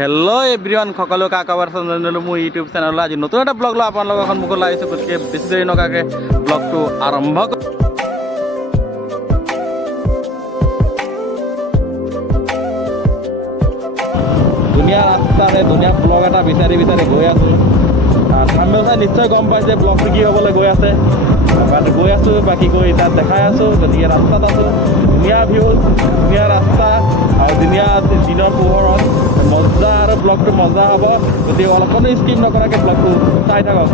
Hello' everyone সকলো কাকাবাৰ চেনেল মোৰ ইউটিউব চেনেল আজি নতুন এটা ব্লগ লৈ আপোনালোকৰ সন্মুখলৈ আহিছোঁ। গতিকে বেছি দেৰি নকৰাকৈ ব্লগটো আৰম্ভ ধুনীয়া ৰাস্তাৰে ধুনীয়া ব্লগ এটা বিচাৰি গৈ আছোঁ। থাম্বনেল চাই নিশ্চয় গম পাইছে ব্লগটো কি হ'বলৈ গৈ আছে। গৈ আছোঁ বাকী গৈ তাত দেখাই আছোঁ। গতিকে ৰাস্তাত আছোঁ, ধুনীয়া ভিউ, ধুনীয়া ৰাস্তা আৰু ধুনীয়া দিনৰ পোহৰত মজা আৰু ব্লগটো মজা হ'ব। গতিকে অলপমানো স্কিপ নকৰাকৈ ব্লগটো চাই থাকক।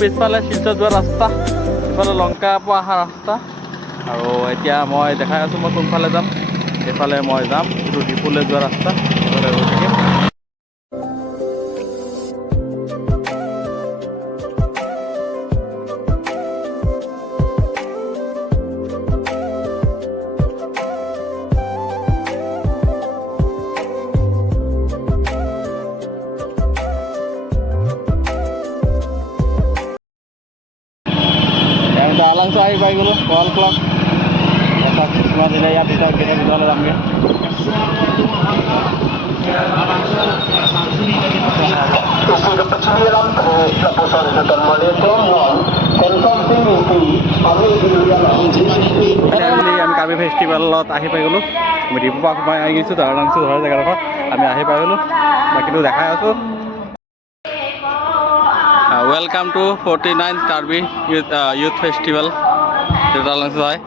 পিছফালে শিলচৰ যোৱা ৰাস্তা, ইফালে লংকা পৰা অহা ৰাস্তা। আৰু এতিয়া মই দেখাই আছোঁ মই কোনফালে যাম। এইফালে মই যাম, এইটো ডিপুলৈ যোৱা ৰাস্তা, এইফালে ৰৈ থাকিম। আলাংচো আহি পাই গ'লোঁ, ৱাল ক্লক কিছুমান দিলে ইয়াৰ ভিতৰত ভিতৰলৈ যামগৈ। আমি কাৰ্বি ফেষ্টিভেলত আহি পাই গ'লোঁ। আমি ডিপুৰ পৰা সোমাই আহি গৈছোঁ, আলাংচো ধৰা জেগাডোখৰ আমি আহি পাই গ'লোঁ। বাকীটো দেখাই আছোঁ। Welcome to 49th Karbi Youth Festival. Alanso hai.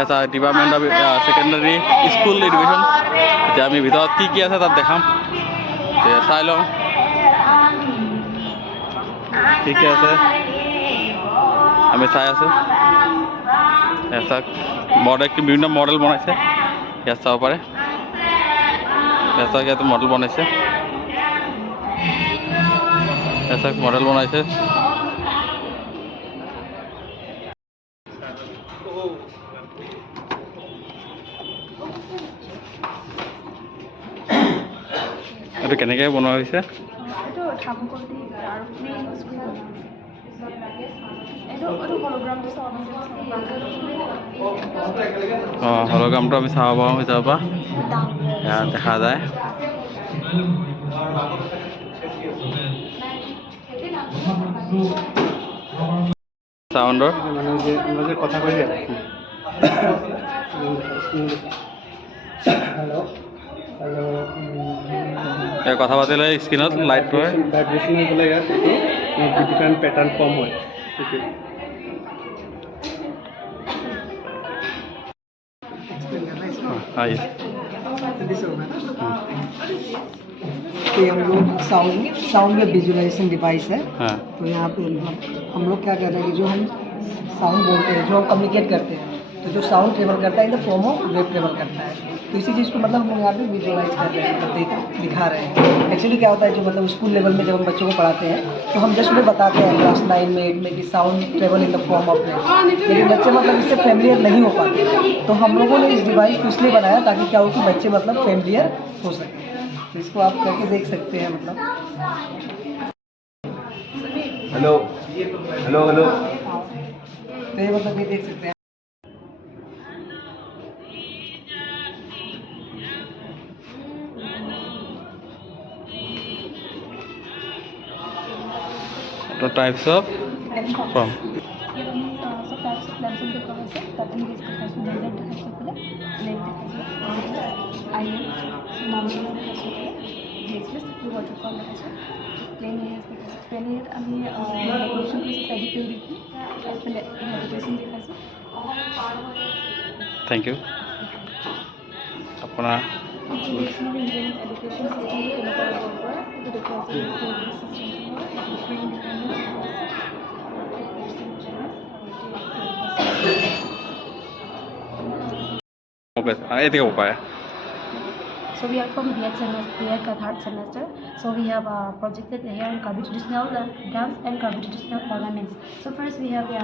As a Department of Secondary School Education. এতিয়া আমি ভিতৰত কি আছে তাত দেখাম। চাই লওঁ কি আছে, আমি চাই আছোঁ। ইয়াত মডেল বিভিন্ন মডেল বনাইছে, ইয়াত চাব পাৰে। ইয়াত মডেল বনাইছে, মডেল বনাইছে। এইটো কেনেকৈ বনোৱা হৈছে? হলগ্ৰামটো আমি চাব পাৰোঁ, হিচাপৰ পৰা ইয়াত দেখা যায়। সাউন্ডৰ কথা কৈ দিয়া। কথা পাতিলে স্ক্ৰীনত লাইট হয়, ভাইব্ৰেশ্যন হৈ গ'লে ইয়াত এইটো ডিফাৰেণ্ট পেটাৰ্ণ ফৰ্ম হয়। ये हम लोग साउंड में विजुअलाइजेशन डिवाइस है। तो यहाँ पे हम लोग क्या कर रहे हैं कि जो हम साउंड बोलते हैं, जो हम कम्युनिकेट करते हैं, तो जो साउंड ट्रेवल करता है in the form of wave travel करता है। तो इसी चीज़ को मतलब हम लोग यहाँ पे विजुअलाइज कर रहे हैं, मतलब दिखा रहे हैं। एक्चुअली क्या होता है, जो मतलब स्कूल लेवल में जब हम बच्चों को पढ़ाते हैं तो हम जस्ट उन्हें बताते हैं क्लास 9 में 8 में कि sound travel in the form of wave, लेकिन बच्चे मतलब इससे फेमिलियर नहीं हो पाते। तो हम लोगों ने इस डिवाइस को इसलिए बनाया ताकि क्या हो कि बच्चे मतलब फेमिलियर हो सके। तो इसको आप करके देख सकते हैं। मतलब हेलो हेलो हेलो, तो ये मतलब ये देख सकते हैं। The types of from सब टाइप्स ऑफ लेंस के कवर से पैटर्न बेस करता है। लेजर दिखा सकते हैं, लेग दिखा सकते हैं, आई नॉर्मल दिखा सकते हैं, बेसलेस की वाटरफॉल दिखा सकते हैं, प्लेन एयर दिखा सकते हैं। प्लेन एयर আমি डेकोरेशन করতে পেডিকিউর এইফালে ইনভিটেশ্যন দেখাইছোঁ থেংক ইউ আপোনাৰ ইণ্টাৰনেশ্যনেল ইণ্ডিয়ান এডুকেশ্যন চিষ্টেমটো কেনেকুৱা আগৰ পৰা এইটো দেখুৱাইছোঁ চিষ্টেমটো ওকে এদিকে উপায় So we are from third semester. So we have projected here in Karbi traditional dance and Karbi traditional ornaments. So first we have the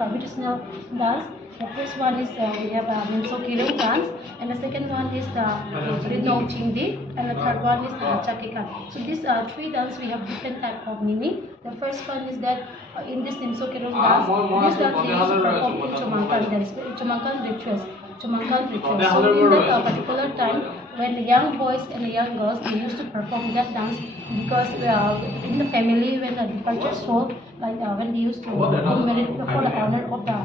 Karbi traditional dance. The first one is we have Nimso Killing dance, and the second one is the Ridong Chingdi, and the third one is the Chakikan. So these three dance we have different type of meaning. The first one is that in this Nimso Killing dance, this dance they used to perform Chumangkan dance, Chumangkan rituals. So in that particular time, when the young boys and the young girls they used to perform that dance because in the family when the departure soul like when they used to do married for the honor of the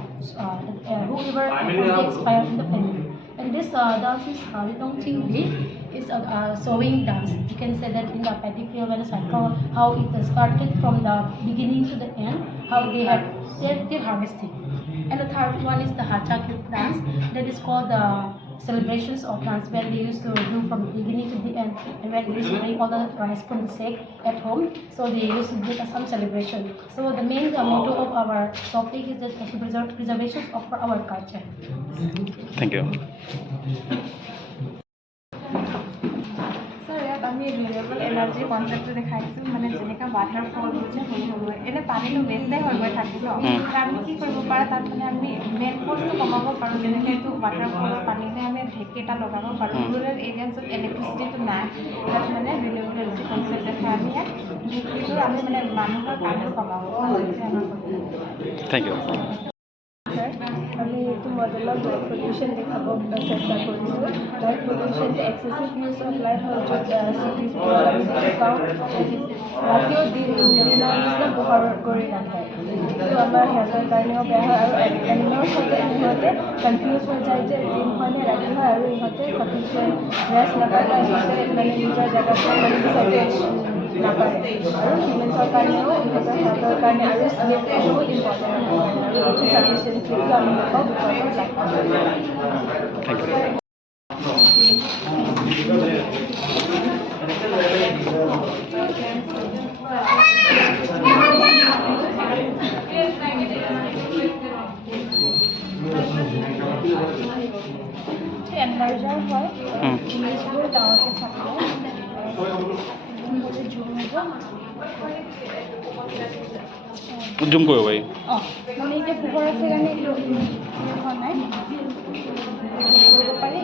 whoever they expired in the family. And this dance is Litong Chingdi is a sewing dance. You can say that in the paddy field when the cycle how it started from the beginning to the end, how they have their harvesting. And the third one is the Hachakut dance that is called the celebrations of dance when they used to do from the beginning to the end, and when they used to bring all the rice from the sake at home, so they used to do some celebration. So the main motto of our topic is that the preservation of our culture. Thank you. আমি renewable energy কনচেপ্টটো দেখাইছোঁ মানে যেনেকৈ water fall হৈছে হৈ হ'ব এনে পানীটো ৱেষ্টেই হৈ গৈ থাকিব আমি কি কৰিব পাৰোঁ তাত মানে আমি মেইন ফ'ৰ্চটো কমাব পাৰোঁ যেনেকৈ এইটো ৱাটাৰ ফলৰ পানীতে আমি ঢেঁকী এটা লগাব পাৰোঁ ৰুৰেল এৰিয়াত য'ত ইলেক্ট্ৰিচিটিটো নাই তাত মানে ৰিনিউৱেবল এনাৰ্জি কনচেপ্ট দেখাই আমি ইয়াত ঢেঁকীটো আমি মানে মানুহৰ কামটো কমাব পাৰোঁ থেংক ইউ আমি এইটো মডেলত লাইট পলিউশ্যন দেখাব চেষ্টা কৰিছোঁ light pollution excessive use of light হয় য'ত চিটিজবোৰ আমি যদি পাওঁ ৰাতিও দিনৰ নিচিনা পোহৰ কৰি ৰাখে এইটো আমাৰ হেল্থৰ কাৰণেও বেয়া হয় আৰু এনিমেলৰ সৈতে ইহঁতে কনফিউজ হৈ যায় যে দিন হয় নে ৰাতি হয় আৰু ইহঁতে চাফিচিয়েণ্ট ৰেষ্ট নাপায় বা ইহঁতে মানে নিজৰ জেগাটো মানে বিচাৰি নাপায় আৰু হিউমেনছৰ কাৰণেও ইহঁতৰ হেল্থৰ কাৰণে আৰু স্লিপটো বহুত ইম্পৰ্টেণ্ট হয় আৰু এইটো চাফিচিয়েণ্ট স্লিপটো আমি নাপাওঁ বিকজ অফ লাইট এনলাৰ্জাৰ হয় ইমেজবোৰ ডাঙৰকৈ থাকে জুম কৰিব পাৰি অঁ মানে এতিয়া পোহৰ আছে কাৰণে এইটো হোৱা নাই কৰিব পাৰি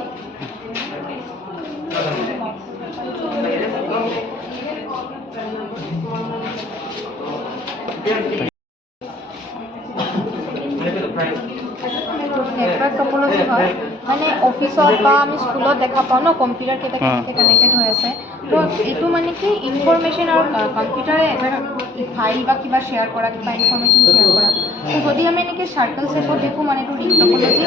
নেটৱৰ্ক টপোলজি হয় মানে অফিচত বা আমি স্কুলত দেখা পাওঁ ন কম্পিউটাৰকেইটা কেনেকৈ কানেক্টেড হৈ আছে তো এইটো মানে কি ইনফৰমেশ্যন আৰু কম্পিউটাৰে এটা ফাইল বা কিবা শ্বেয়াৰ কৰা কিবা ইনফৰমেশ্যন শ্বেয়াৰ কৰা তো যদি আমি এনেকৈ চাৰ্কল শেপত দেখোঁ মানে এইটো ৰিং টপোলজি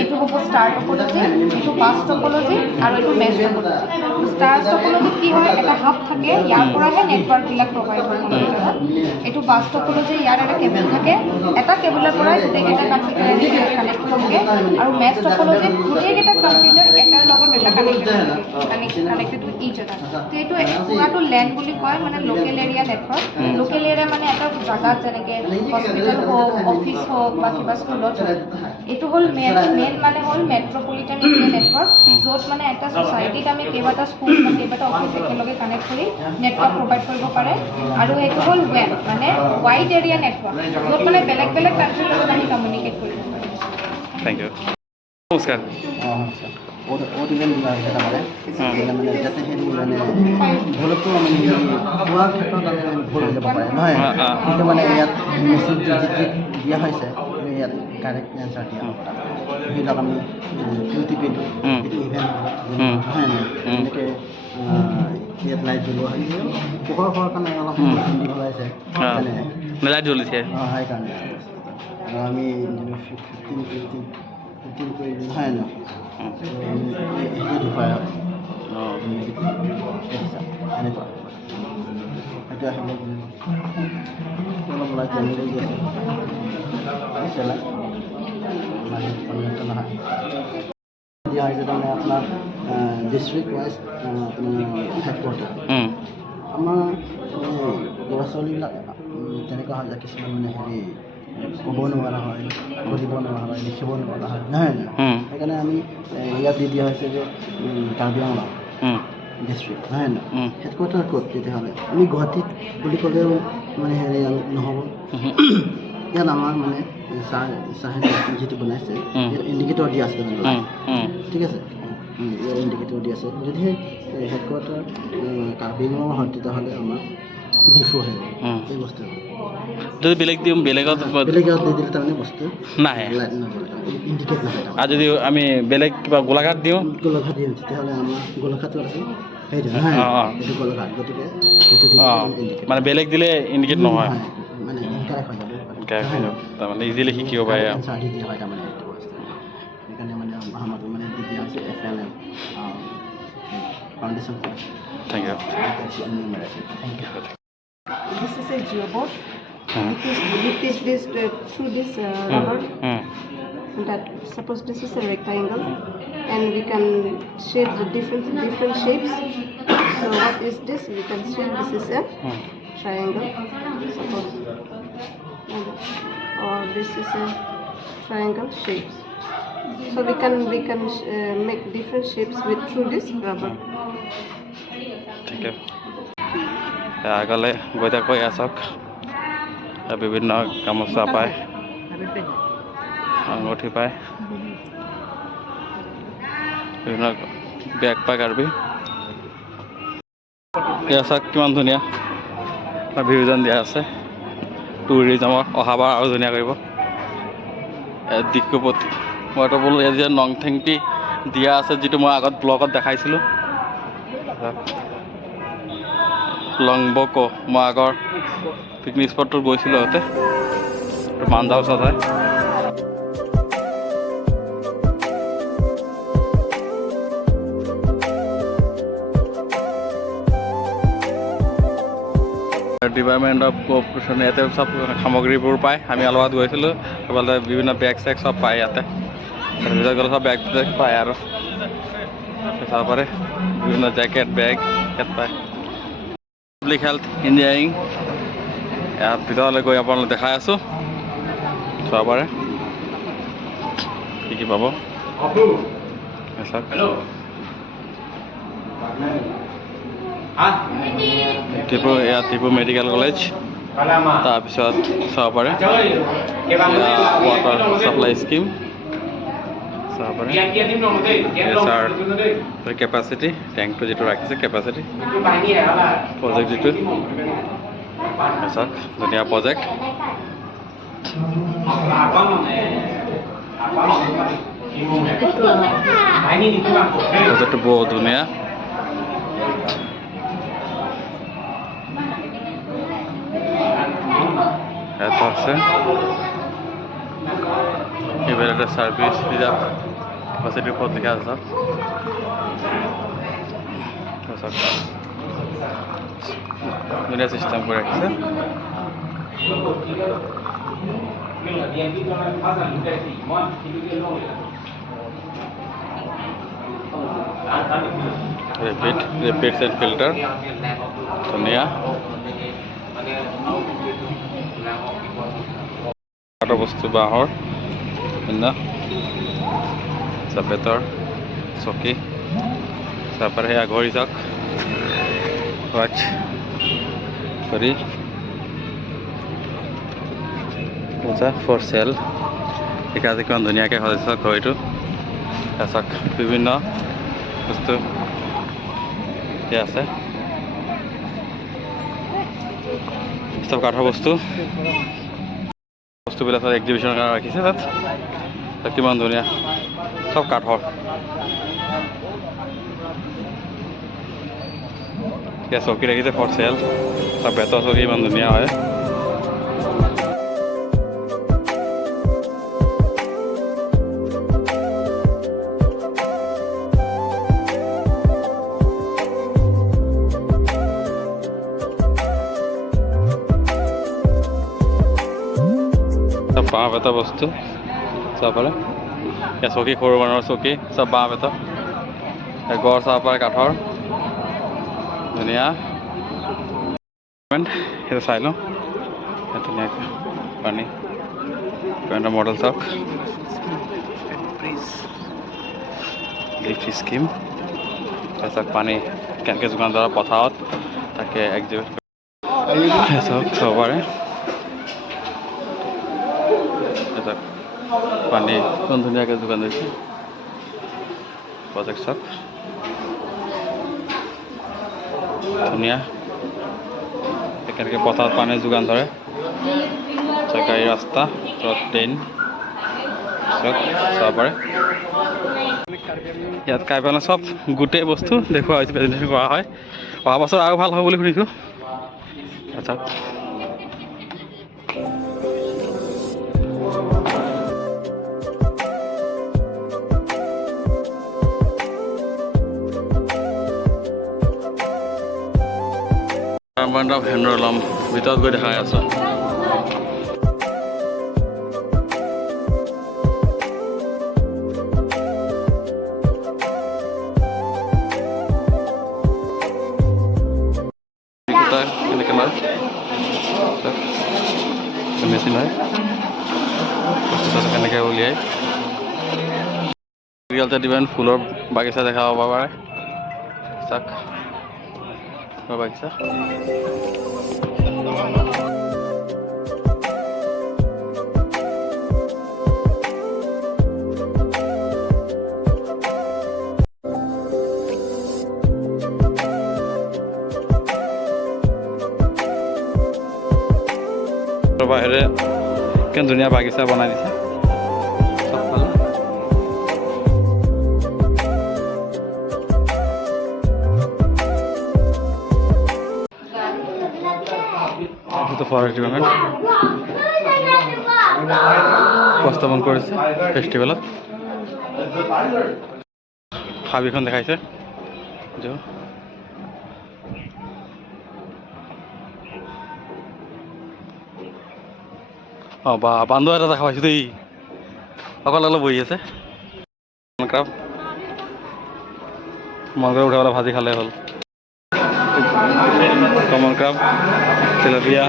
এইটো হ'ব ষ্টাৰ টপোলজি এইটো বাছ টপোলজি আৰু এইটো মেছ টপোলজি ষ্টাৰ টপোলজিত কি হয় এটা হাব থাকে ইয়াৰ পৰাহে নেটৱৰ্কবিলাক প্ৰভাইড হয় কম্পিউটাৰত এইটো বাছ টপোলজি ইয়াৰ এটা কেবল থাকে এটা কেবলৰ পৰাই গোটেইকেইটা কম্পিউটাৰ কানেক্ট থাকে আৰু মেছ টপোলজিত গোটেইকেইটা কম্পিউটাৰ এটাৰ লগত এটা কানেক্টেড উইথ ইচ আদাৰ তো এইটো পুৰাটো লেন বুলি কয় মানে local area network local area মানে এটা জাগাত যেনেকৈ হস্পিটেল হওক অফিচ হওক বা কিবা স্কুলত এইটো হ'ল মেইন মানে হ'ল মেট্ৰপলিটান এৰিয়া নেটৱৰ্ক য'ত মানে এটা ছ'চাইটিত আমি কেইবাটা স্কুল বা কেইবাটা অফিচ একেলগে কানেক্ট কৰি নেটৱৰ্ক প্ৰভাইড কৰিব পাৰে আৰু এইটো হ'ল ৱেব মানে ৱাইড এৰিয়া নেটৱৰ্ক য'ত মানে বেলেগ বেলেগ কাণ্ট্ৰিৰ লগত আমি কমিউনিকেট কৰিব পাৰোঁ থেংক ইউ নমস্কাৰ অটিজম বিভাগ এটা মানে যাতে হেৰি মানে ভুলতো মানে হোৱাৰ ক্ষেত্ৰত আমি ভুল হৈ যাব পাৰে নহয় কিন্তু মানে ইয়াত মেছেজ দিয়া হৈছে ইয়াত কাৰেক্ট এনচাৰ দিয়া সেইবিলাক আমি ইউটিউবে এইটো ইভেণ্ট হয় নাই এনেকৈ ইয়াত লাইট জ্বলোৱা হয় পোহৰ হোৱাৰ কাৰণে অলপ দীঘল হৈছে লাইট জ্বলিছে অঁ সেইকাৰণে আৰু আমি 15 কৰি হয় ন সেইটো পায় এনেকুৱা এতিয়া আহিব অলপ লাইট কমি গৈ আছে লাইট নহয় দিয়া হৈছে তাৰমানে আপোনাৰ ডিষ্ট্ৰিক্ট ৱাইজ আপোনাৰ হেডকোৱাৰ্টাৰ আমাৰ ল'ৰা ছোৱালীবিলাক তেনেকুৱা হয় যে কিছুমান মানে হেৰি ক'ব নোৱাৰা হয় পঢ়িব নোৱাৰা হয় লিখিব নোৱাৰা হয় নহয় সেইকাৰণে আমি ইয়াত দি দিয়া হৈছে যে কাৰ্বি আংলং ডিষ্ট্ৰিক্ট নহয় নহয় হেডকোৱাৰ্টাৰ ক'ত তেতিয়াহ'লে আমি গুৱাহাটীত বুলি ক'লেও মানে হেৰি নহ'ব ইয়াত আমাৰ মানে চাহে যিটো বনাইছে ইণ্ডিকেটৰ দিয়া আছে ঠিক আছে ইয়াৰ ইণ্ডিকেটৰ দিয়া আছে যদিহে হেডকোৱাৰ্টাৰ কাৰ্বি আংলং হয় তেতিয়াহ'লে আমাৰ ডিফু হয় এই বস্তু যদি বেলেগ দিম বেলেগত দি দিলে তাৰমানে বস্তু নাহে ইণ্ডিকেট নাহে আৰু যদি আমি বেলেগ কিবা গোলাঘাট দিওঁ তেতিয়াহ'লে আমাৰ গোলাঘাটো আছে সেইটো নহয় এইটো গোলাঘাট গতিকে সেইটো মানে বেলেগ দিলে ইণ্ডিকেট নহয় মানে ইনকাৰেক্ট হৈ যাব তাৰমানে ইজিলি শিকিব পাৰে এনচাৰ দি দিয়া হয় তাৰমানে এইটো বস্তু সেইকাৰণে মানে আমাৰটো মানে দি দিয়া হৈছে FLM foundation thank you This is a geoboard. We teach this through this rubber. That suppose this is a rectangle, and we can shape the different shapes. So what is this? We can say this is a triangle. Suppose, or this is a triangle shapes. So we can make different shapes with through this rubber. Thank you. আগলৈ গৈ থাকৈ আছক বিভিন্ন গামোচা পায় আঙুঠি পায় বিভিন্ন বেগ পায় কাৰ্বি আছক কিমান ধুনীয়া ভিউজন দিয়া আছে টুৰিজমৰ অহাবাৰ আৰু ধুনীয়া কৰিব দিকুপতি ৱাটাৰফল ইয়াত যে নংথেংটি দিয়া আছে যিটো মই আগত ব্লগত দেখাইছিলোঁ লংবক মই আগৰ পিকনিক স্পটটোত গৈছিলোঁ আগতে মানজাও ওচৰত হয় ডিপাৰ্টমেণ্ট অফ কোঅপাৰেশ্যন ইয়াতে চব সামগ্ৰীবোৰ পায় আমি অলপত গৈছিলোঁ সেইফালে বিভিন্ন বেগ চেগ চব পায় ইয়াতে তাৰপিছত গ'লে চব বেগ চেগ পায় আৰু চাব পাৰে বিভিন্ন জেকেট বেগ ইয়াত পায় পাব্লিক হেল্থ ইঞ্জিনিয়াৰিং ইয়াৰ ভিতৰলৈ গৈ আপোনালোক দেখাই আছোঁ চাব পাৰে কি কি পাব টিপু মেডিকেল কলেজ তাৰপিছত চাব পাৰে ৱাটাৰ ছাপ্লাই স্কিম চাব পাৰে কেপাচিটি টেংকটো যিটো ৰাখিছে কেপাচিটি প্ৰজেক্ট যিটো চাওক ধুনীয়া প্ৰজেক্ট প্ৰজেক্টটো বহুত ধুনীয়া এটা আছে ইভেলেটৰ সার্ভিস রিজার্ভ ক্যাপাসিটির উপর লিখা আছে দুনিয়া সিস্টেম করে রাখছে রেপিড সেট ফিল্টার ধুনিয়া কাটা বস্তু বাঁহৰ বেতৰ চকী তাৰপৰা সেয়া ঘড়ী চাওক ৱাচ ঘড়ী ফৰ চেল ঠিক আছে কিমান ধুনীয়াকৈ সজাইছে ঘড়ীটো চাওক বিভিন্ন বস্তু আছে চব কাঠৰ বস্তুবিলাক এক্সিবিশ্যনৰ কাৰণে ৰাখিছে তাত কিমান ধুনীয়া চব কাঠৰ চকী ৰাখিছে ফৰ চেল চব বেতৰ চকী ইমান ধুনীয়া হয় বাঁহ বেতৰ বস্তু চাব পাৰে চকী সৰু মানুহৰ চকী চব বাঁহ বেতৰ গড় চাব পাৰে কাঠৰ ধুনীয়া সেইটো চাই লওঁ ধুনীয়াকৈ পানী পেণ্টৰ মডেল চাওক লিফ্ট স্কিম তাৰপিছত পানী কেনেকৈ যোগান ধৰা পথাৰত তাকে এক্সিবিট চাওক চাব পাৰে পানী ইমান ধুনীয়াকৈ যোগান ধৰিছে প্ৰজেক্ট চাওক ধুনীয়া কেনেকৈ পথাৰত পানী যোগান ধৰে চৰকাৰী ৰাস্তা ট্ৰেইন চাওক চাব পাৰে ইয়াত কাৰ্বি আংলং চব গোটেই বস্তু দেখুওৱা হৈছে প্ৰেজেণ্টেশ্যন কৰা হয় অহা বছৰ আৰু ভাল হ'ব বুলি শুনিছোঁ চাওক হেণ্ডৰ ল'ম ভিতৰত গৈ দেখাই আছোঁ কেনেকৈ লয় মেচিন হয় কেনেকৈ উলিয়াই ৰিয়েলতে দিবেন ফুলৰ বাগিচা দেখা পাব পাৰে চাওক বাগিচা বাহিৰে কেন ধুনীয়া বাগিচা বনাই দিছে চবফালে ফৰেষ্ট ডিপাৰ্টমেণ্ট উপস্থাপন কৰিছে ফেষ্টিভেলত হাবিখন দেখাইছে অঁ বা বান্দৰ এটা দেখা পাইছোঁ দেই অকল অলপ বহি আছে মনকৰাব উঠাবলৈ ভাজি খালে হ'ল কমন ক্ৰাব তেলাপিয়া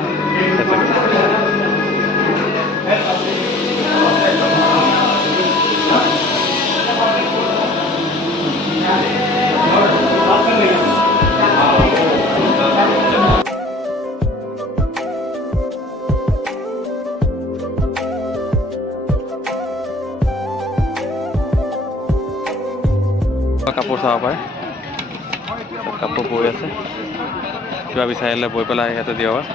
কাপোৰ চাব পাৰে কাপোৰ বৈ আছে কিবা বিচাৰিলে বৈ পেলাই ইয়াতে দিয়া হয়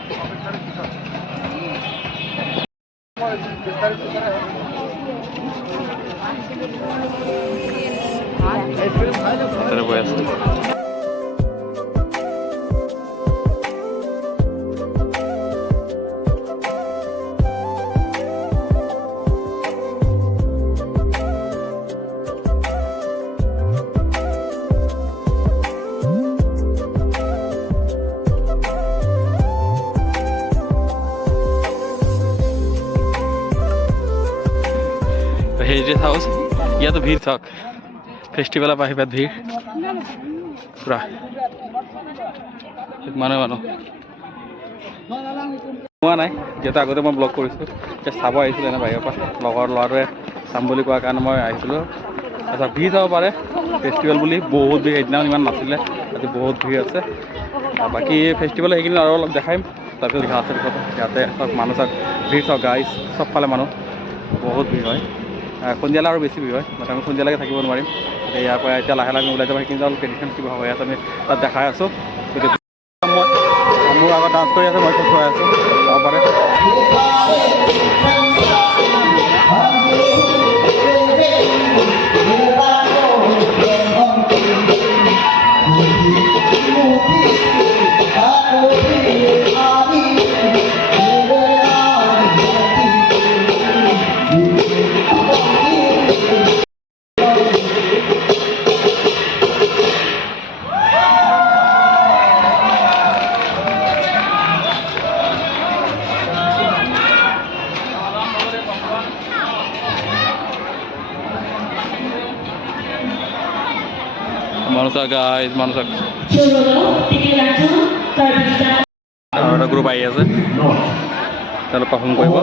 বৈ আছে হেৰিটেজ হাউচ ইয়াতো ভিৰ চাওক ফেষ্টিভেলৰ পৰা আহিবাত ভিৰ পুৰা মানুহ হোৱা নাই যিহেতু আগতে মই ব্লগ কৰিছোঁ এতিয়া চাব আহিছিলোঁ এনে বাহিৰৰ পৰা লগৰ ল'ৰাটোৱে চাম বুলি কোৱাৰ কাৰণে মই আহিছিলোঁ আচ্ছা ভিৰ যাব পাৰে ফেষ্টিভেল বুলি বহুত ভিৰ সেইদিনাও ইমান নাছিলে আজি বহুত ভিৰ আছে বাকী ফেষ্টিভেল সেইখিনি আৰু অলপ দেখাইম তাৰপিছত দেখা আছে পিছত ইয়াতে চব মানুহ চাওক ভিৰ চাওক গাড়ী চবফালে মানুহ বহুত ভিৰ হয় সন্ধিয়ালৈ আৰু বেছি ভিৰ হয় বাট আমি সন্ধিয়ালৈকে থাকিব নোৱাৰিম ইয়াৰ পৰা এতিয়া লাহে লাহে ওলাই যাব সেইখিনি অলপ ট্ৰেডিশ্যন কিবা হৈ আছে আমি তাত দেখাই আছোঁ মই মোৰ আগত ডান্স কৰি আছে মই চব চাই আছোঁ চাব পাৰে মানুষক গাইজ মানুষক আৰু এটা গ্ৰুপ আহি আছে তেওঁলোক পাৰফৰ্ম কৰিব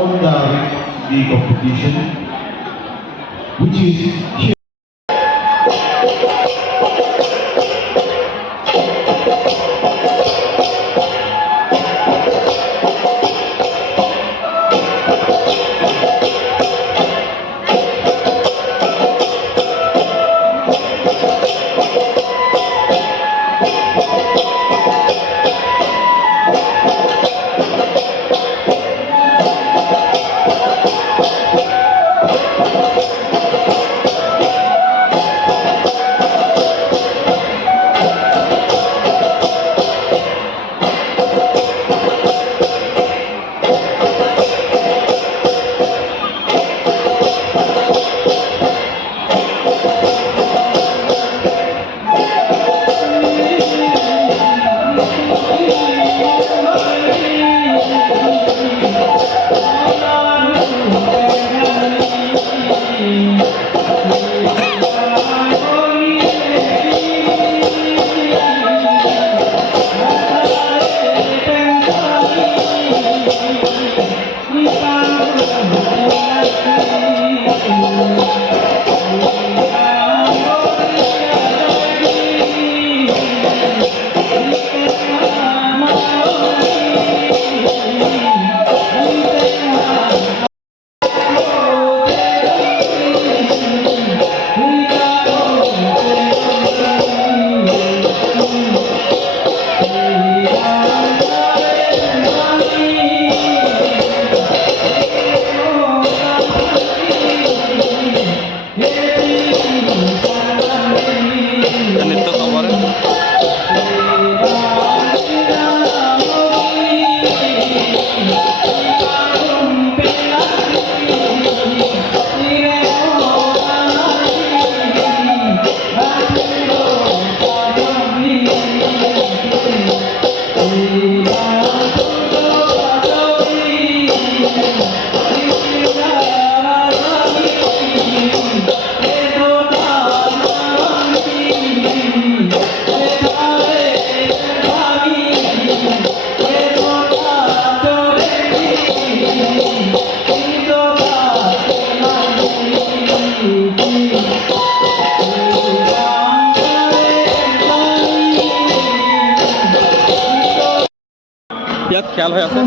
ইয়াত খেল হৈ আছে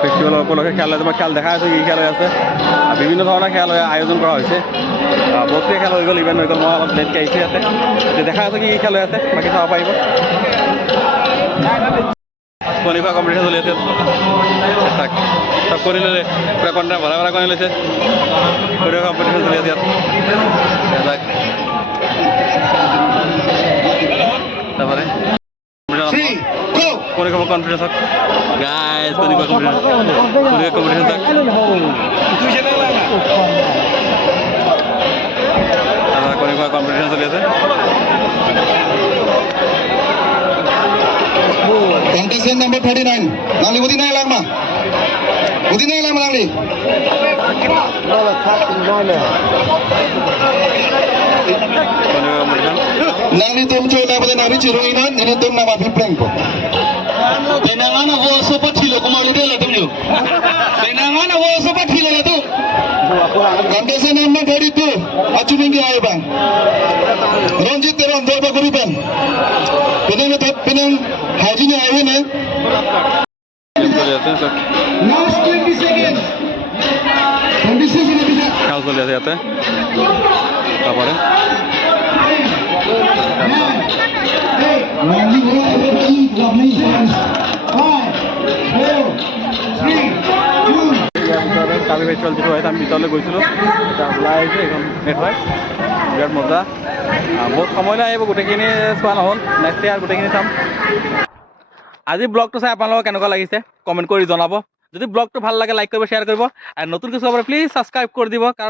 ফেষ্টিভেলৰ উপলক্ষে খেল দেখাই আছোঁ কি খেল হৈ আছে বিভিন্ন ধৰণৰ খেল আয়োজন কৰা হৈছে বহুতখিনি খেল হৈ গ'ল ইভেণ্ট হৈ গ'ল মই অলপ লেটকৈ আহিছোঁ ইয়াতে দেখাই আছোঁ কি খেল হৈ আছে বাকী চাব পাৰিব কণী খোৱা কম্পিটিশ্যন চলি আছে তাক চব কণী ল'লে পূৰা কণ্টেণ্ট ভৰাই ভৰাই কণী লৈছে কণী খোৱা কম্পিটিশ্যন চলি আছে ইয়াত তারপরে কোনে কোন কনফিডেন্স হক গাইস কোনে কোন কনফিডেন্স হক তুই জানা না তারা কোনে কোন কম্পিটিশন চলি আছে contestant number 39 nangli budi na lang ma nangli nangli tum chola pada nami chirung inan ini tum nama bipreng ko tenangan ho sopa thilo kumali de la tumju tenangan ho sopa thilo la tu contestant number 32 achuningi ayo bang Ranjit teron dorba guriban pinang haji ne ayo ne last 20 seconds 26 ne bisa খেল চলি আছে ইয়াতে তারপরে কাৰ্বি ফেষ্টিভেল যিটো হয় আমি ভিতৰলৈ গৈছিলোঁ এতিয়া ওলাই আহিছোঁ এইখন নেট হয় বিৰাট মজা বহুত সময়লৈ আহিব গোটেইখিনি চোৱা নহ'ল নেক্সট ইয়াৰ গোটেইখিনি চাম আজি ব্লগটো চাই আপোনালোকক কেনেকুৱা লাগিছে কমেণ্ট কৰি জনাব যদি ব্লগটো ভাল লাগে লাইক কৰিব শ্বেয়াৰ কৰিব আৰু নতুন কিছু খবৰ প্লিজ ছাবস্ক্ৰাইব কৰি দিব কাৰণ